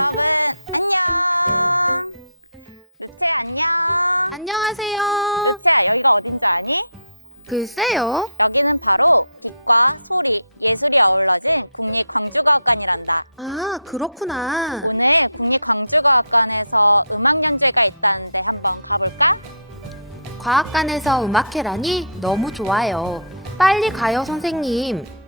여러분 안녕. 루체야 안녕. 안녕하세요. 루체야 여기가 어딘지 아니? 글쎄요. 여기는 바로 빛과 소리, 예술이 어우러진 국립광주과학관이란다. 아, 그렇구나. 오늘 국립광주과학관에서 음악 연주회가 있다는데 한번 가볼까? 과학관에서 음악회라니 너무 좋아요. 빨리 가요, 선생님.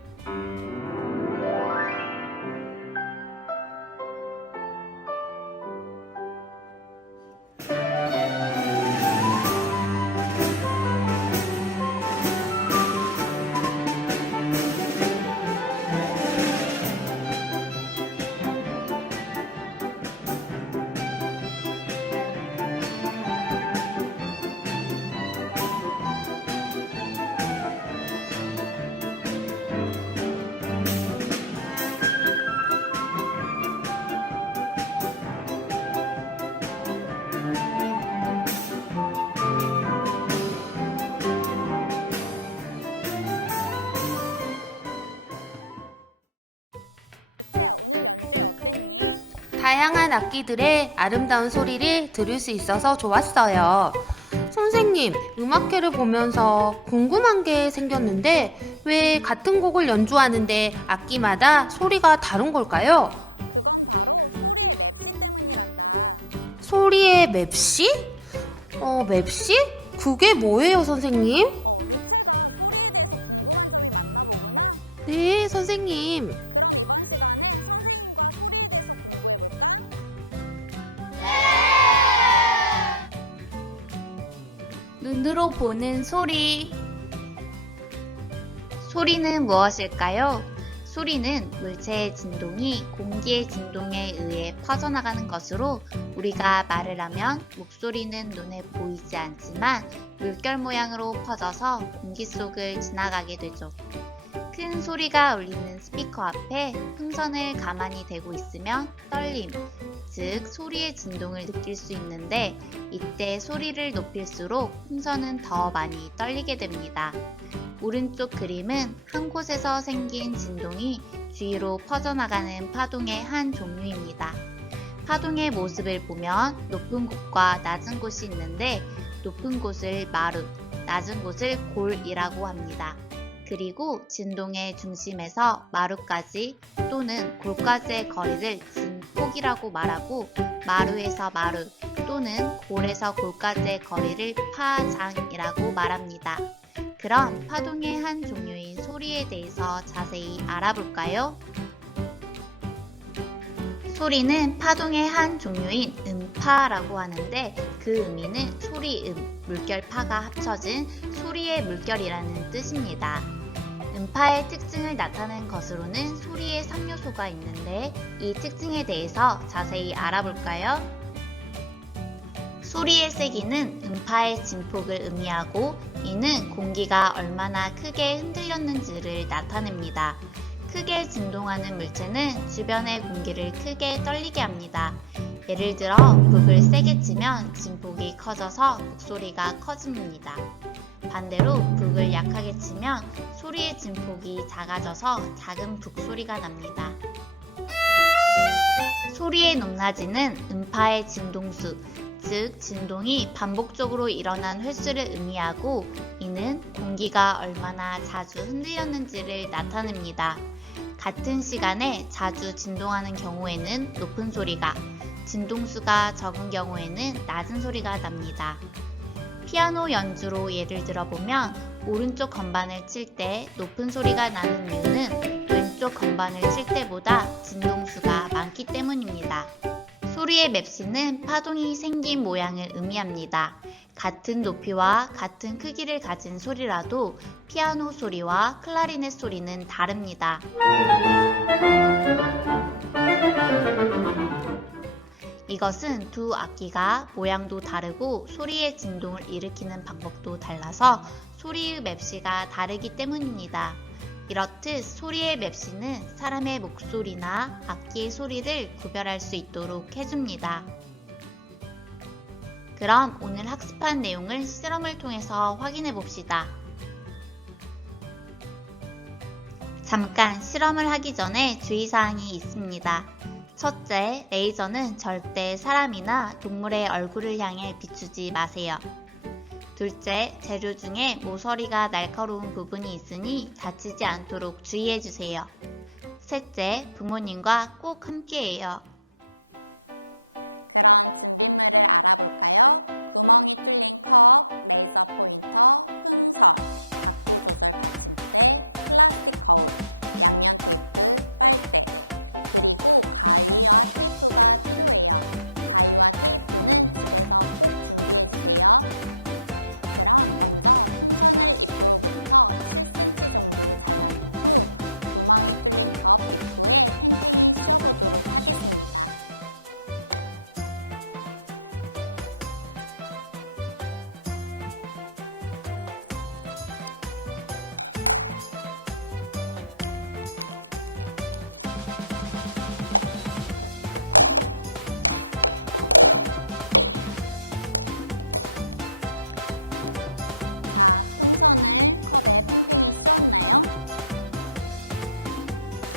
루체야 오늘 연주회 어땠니? 다양한 악기들의 아름다운 소리를 들을 수 있어서 좋았어요. 선생님, 음악회를 보면서 궁금한 게 생겼는데 왜 같은 곡을 연주하는데 악기마다 소리가 다른 걸까요? 그건 바로 소리의 맵시 때문이란다. 소리의 맵시? 맵시? 그게 뭐예요, 선생님? 루체가 소리에 대해서 궁금한 점이 많나 보구나. 네, 선생님. 그럼 이번 시간에 선생님과 소리에 대해서 공부해볼까? 눈으로 보는 소리. 소리는 무엇일까요? 소리는 물체의 진동이 공기의 진동에 의해 퍼져나가는 것으로 우리가 말을 하면 목소리는 눈에 보이지 않지만 물결 모양으로 퍼져서 공기 속을 지나가게 되죠. 큰 소리가 울리는 스피커 앞에 풍선을 가만히 대고 있으면 떨림, 즉 소리의 진동을 느낄 수 있는데 이때 소리를 높일수록 풍선은 더 많이 떨리게 됩니다. 오른쪽 그림은 한 곳에서 생긴 진동이 주위로 퍼져나가는 파동의 한 종류입니다. 파동의 모습을 보면 높은 곳과 낮은 곳이 있는데 높은 곳을 마루, 낮은 곳을 골이라고 합니다. 그리고 진동의 중심에서 마루까지 또는 골까지의 거리를 진폭이라고 말하고 마루에서 마루 또는 골에서 골까지의 거리를 파장이라고 말합니다. 그럼 파동의 한 종류인 소리에 대해서 자세히 알아볼까요? 소리는 파동의 한 종류인 음파라고 하는데 그 의미는 소리음, 물결파가 합쳐진 소리의 물결이라는 뜻입니다. 음파의 특징을 나타내는 것으로는 소리의 3요소가 있는데 이 특징에 대해서 자세히 알아볼까요? 소리의 세기는 음파의 진폭을 의미하고 이는 공기가 얼마나 크게 흔들렸는지를 나타냅니다. 크게 진동하는 물체는 주변의 공기를 크게 떨리게 합니다. 예를 들어 북을 세게 치면 진폭이 커져서 북소리가 커집니다. 반대로 북을 약하게 치면 소리의 진폭이 작아져서 작은 북소리가 납니다. 소리의 높낮이는 음파의 진동수, 즉 진동이 반복적으로 일어난 횟수를 의미하고 이는 공기가 얼마나 자주 흔들렸는지를 나타냅니다. 같은 시간에 자주 진동하는 경우에는 높은 소리가, 진동수가 적은 경우에는 낮은 소리가 납니다. 피아노 연주로 예를 들어보면 오른쪽 건반을 칠 때 높은 소리가 나는 이유는 왼쪽 건반을 칠 때보다 진동수가 많기 때문입니다. 소리의 맵시는 파동이 생긴 모양을 의미합니다. 같은 높이와 같은 크기를 가진 소리라도 피아노 소리와 클라리넷 소리는 다릅니다. 이것은 두 악기가 모양도 다르고 소리의 진동을 일으키는 방법도 달라서 소리의 맵시가 다르기 때문입니다. 이렇듯 소리의 맵시는 사람의 목소리나 악기의 소리를 구별할 수 있도록 해줍니다. 그럼 오늘 학습한 내용을 실험을 통해서 확인해 봅시다. 잠깐 실험을 하기 전에 주의사항이 있습니다. 첫째, 레이저는 절대 사람이나 동물의 얼굴을 향해 비추지 마세요. 둘째, 재료 중에 모서리가 날카로운 부분이 있으니 다치지 않도록 주의해주세요. 셋째, 부모님과 꼭 함께해요. 그럼 준비물을 알아볼까요? 구멍이 뚫린 컵, 레이저 포인터, 풍선, 각도 조절 받침대, 플라스틱 거울, 양면 테이프, 빨대, 그리고 가위와 테이프가 필요해요. 가위와 테이프는 집에서 꼭 준비해주세요. 그럼 먼저 풍선을 입구로부터 7cm 정도 잘라낸 후 구멍이 뚫린 컵 입구에 팽팽히 씌워보도록 하겠습니다. 자, 풍선을 컵에 팽팽히 씌웠나요?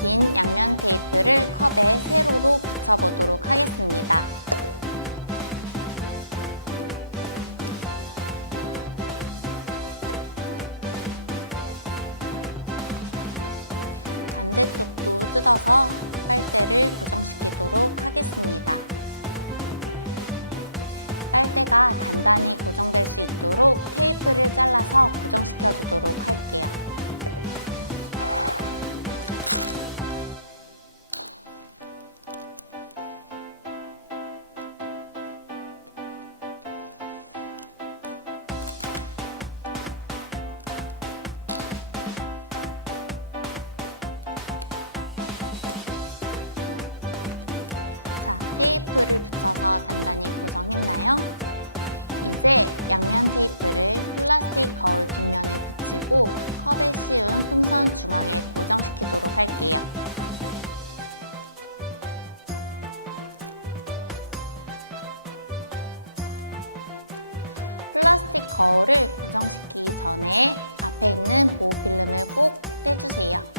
긴 양면 테이프를 컵에 세로로 붙여보도록 하겠습니다. 반대쪽도 뜯어서 빨대를 고정시키도록 하겠습니다. 빨대가 단단히 고정될 수 있도록 테이프를 잘라서 고정시켜 주도록 할게요. 자, 테이프를 붙여서 단단히 고정했나요? 이제 양면 테이프를 플라스틱 거울 뒷면에 붙이고 컵에 씌운 풍선 중앙에 고정시키도록 할게요. 플라스틱 거울을 고정시키기 전에 앞에 있는 보호 필름을 꼭 떼주세요.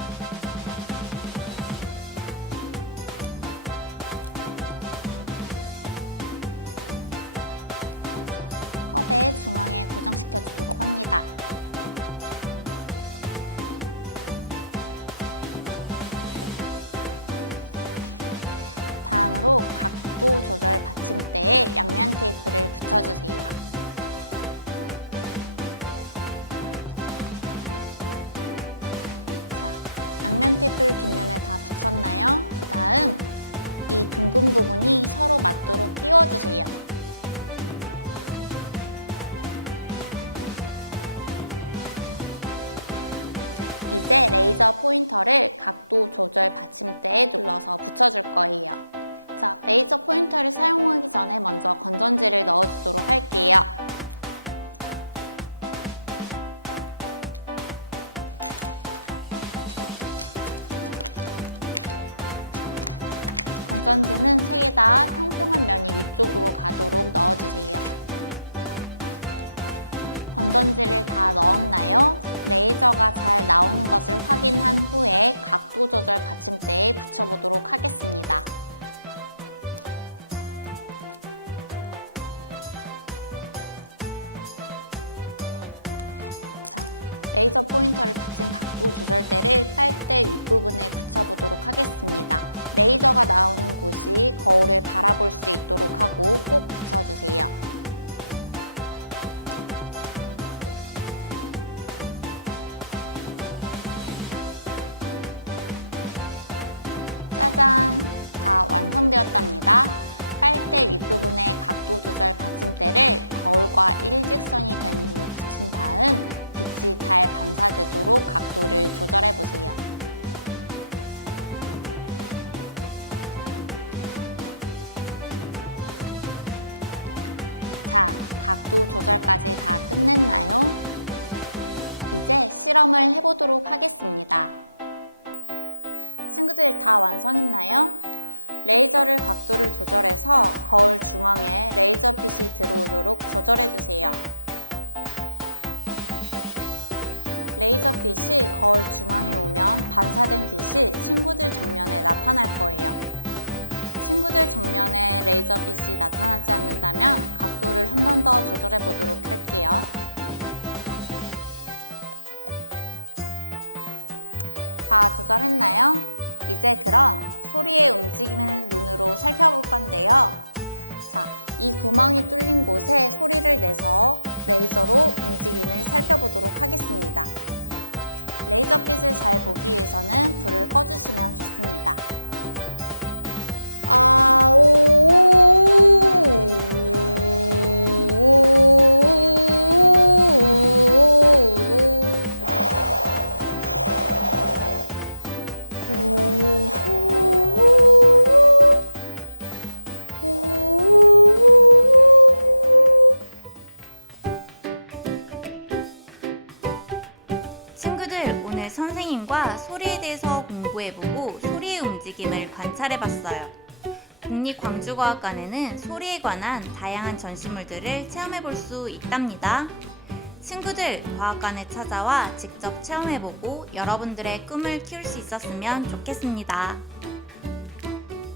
컵의 중앙에 고정시켜 주도록 합니다. 다음으로 각도 조절 받침대에 양면 테이프를 붙여주세요. 자, 양면 테이프를 뒷면에 다 붙였나요? 그 다음 이 둥근 부분이 서로 맞도록 끼워주세요. 이제 레이저 포인터를 각도 조절 받침대에 눌러서 붙여줄 거예요. 자, 레이저 포인터를 사용하기 전에 먼저 건전지를 넣어주도록 할게요. 건전지는 3개 다 평평한 면이 위쪽으로 가도록 넣어주세요. 건전지를 다 넣었나요? 레이저가 잘 나오는 것을 확인한 후에 각도 조절 받침대에 붙여보도록 하겠습니다. 자, 레이저 포인터를 붙인 각도 조절대를 빨대 윗부분에 붙여보도록 하겠습니다. 레이저가 나오는 곳이 거울을 바라볼 수 있도록 하고 꼭 붙여주세요. 짜잔! 다 완성되었답니다. 빨대 윗부분에 각도 조절 받침대를 거울과 일직선이 된 후 붙인 다음 빛이 잘 반사되도록 각도를 조절해보세요. 자, 각도 조절까지 다 끝냈나요? 이제 실험을 해보도록 하겠습니다. 친구들 다 완성했나요? 레이저를 각도를 조절해서 거울 중앙에 레이저 빛이 들어오도록 조절해주세요. 레이저 빛이 거울 중앙에 오면 반사된 빛이 친구들 정면에 나타날 거예요. 친구들 정면에 레이저빛이 나타나지 않는다면 각도를 한 번 더 조절해 보도록 할게요. 다 조절했나요? 이제 그럼 소리의 움직임을 눈으로 살펴볼 건데요. 자, 이 구멍이 뚫린 곳에 소리를 내서 레이저로 움직임을 살펴보도록 하겠습니다. 레이저빛을 잘 보기 위해서는 불을 꺼주시면 좋습니다. 친구들, 오늘 선생님과 소리에 대해서 공부해보고 소리의 움직임을 관찰해봤어요. 국립광주과학관에는 소리에 관한 다양한 전시물들을 체험해볼 수 있답니다. 친구들, 과학관에 찾아와 직접 체험해보고 여러분들의 꿈을 키울 수 있었으면 좋겠습니다.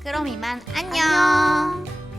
그럼 이만 안녕!